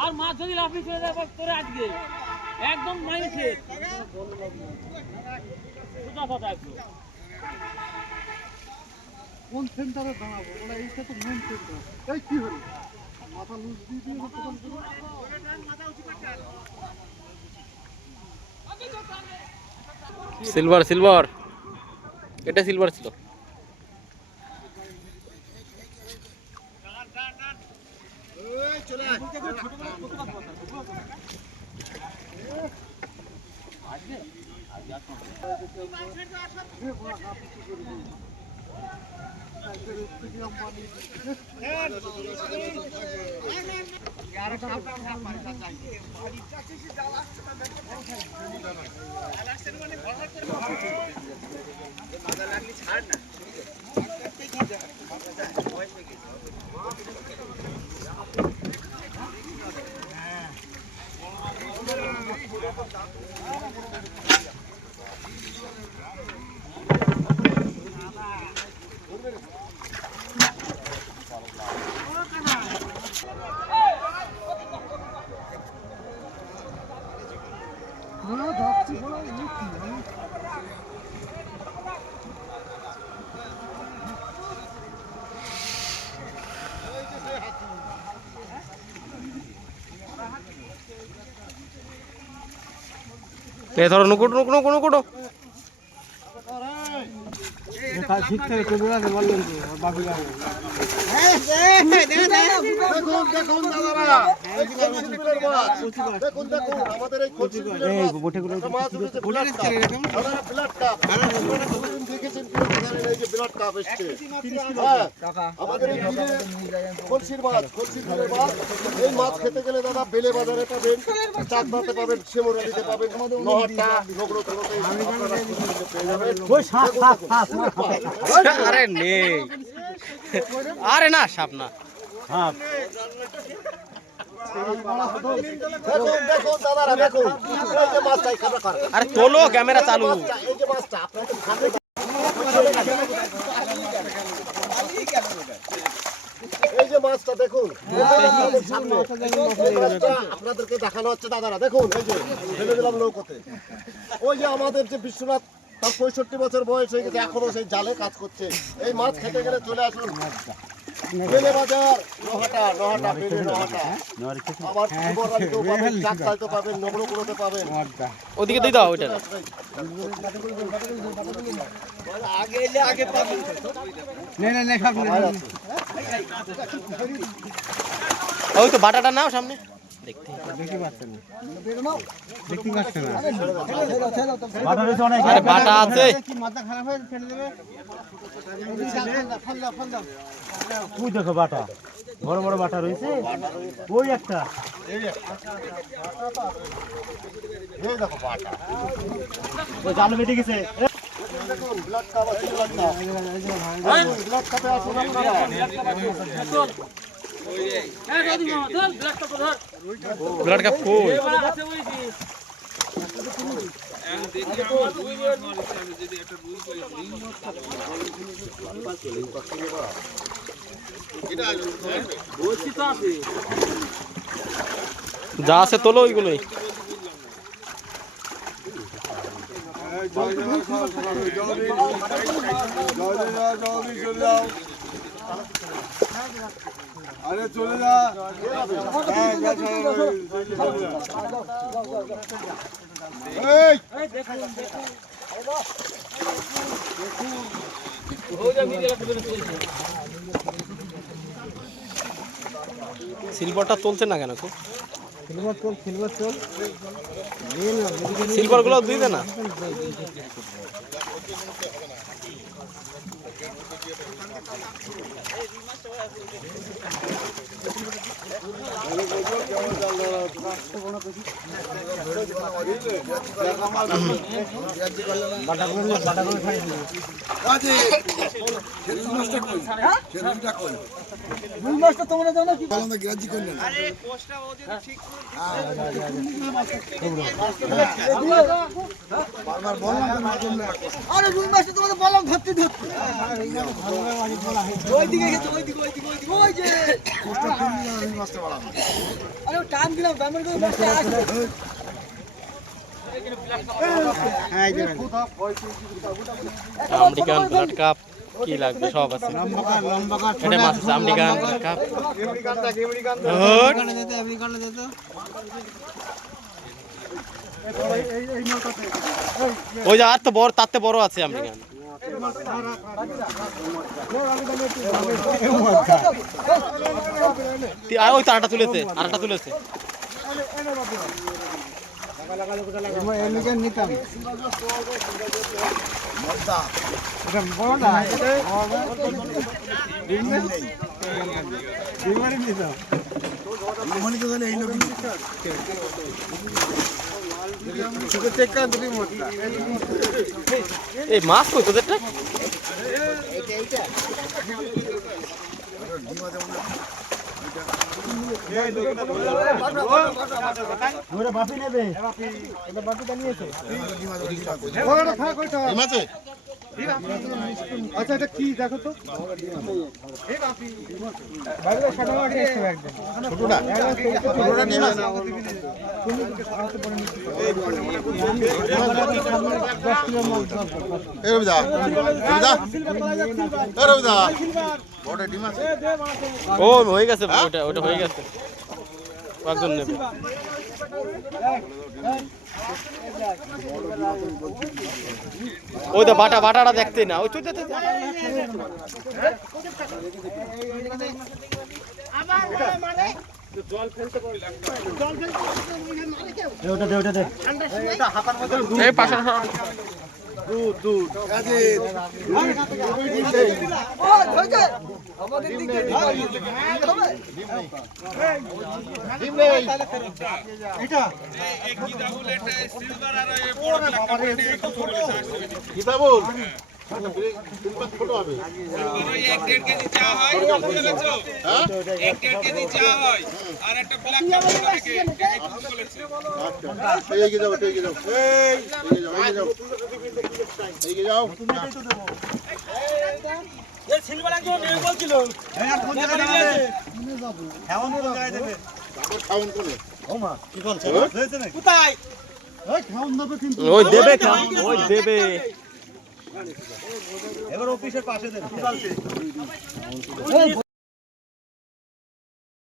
আর মাছ যদি লাফি করে দেয় তোরে আজকে একদম মাইছে সোজা কথা একদম কোন সেন্টারে দাঁড়াবো ওরা এইটা তো মেন সেন্টার এই কি হলো মাথা লুজ দিয়ে দিয়ে সিলভার সিলভার এটা সিলভার ছিল চলে ধরো নুকুট নুকুট নুকুট নুকুট ঠিক থাকে তো বলা বললেন তো বাবু আমাদের এই মাছ দেখেছেন ব্লাড কাপ এসছে আমাদের কলসির মাছ এই মাছ খেতে গেলে দাদা বেলে বাজারে পাবেন চাকদাতে পাবেন শিমুরালিতে পাবেন নহরটা নগরো আরে নেই আরে না সাপ না আরে তোলো ক্যামেরা চালু এই যে মাছটা দেখুন আপনাদেরকে দেখানো হচ্ছে দাদারা দেখুন এই যে ফেলে দিলাম নৌকোতে ওই যে আমাদের যে বিশ্বনাথ তার 65 বছর বয়স হয়ে গেছে এখনো সেই জালে কাজ করছে এই মাছ খেতে গেলে চলে আসুন বেলে বাজার নহটা বেলে নহটা আবার শিবরালিতেও পাবেন চাকদাইতে পাবেন নগরকুড়োতে পাবেন ওদিকে দিয়ে দাও ওইটা আগে এলে আগে পাবেন না ওই তো বাটাটা নাও সামনে দেখতে বাটা আছে দেখো বাটা বড় বড় বাটা রয়েছে ওই একটা জাল বেটে গেছে ব্লাড কাপ ফুল যা আছে তোলো ওইগুলোই আরে চলে যা সিলভারটা চলছে না কেন খুব সিলভার চল সিলভার গুলো দিয়ে দে না আরে রুই মাছটা তোমাদের বললাম ধরতে ধরতে ওইদিকে গেছে ওইদিকে ওই যে আরে টান দিলাম ব্যামের করে মাছটা আসছে আমেরিকান ব্লাড কাপ কি লাগবে সব আছে এটা মাছ আছে আমেরিকান ব্লাড কাপ ওই যে আর তো বড় তাতে বড় আছে আমেরিকান আর ওই তারটা তুলেছে আরটা তুলেছে এই মাছ কই তোদেরটা বাপি নেবে এটা বাপিটা নিয়েছে আচ্ছা এটা কি দেখো তো ও হয়ে গেছে ওটা হয়ে গেছে কয়েকজন নেবে ওই তো বাটাটা দেখতে না ওই চুই ওটা দে এই পাশে আমাদের দিকে ওই দেবে ওই দেবে এবার অফিসের পাশে দেবে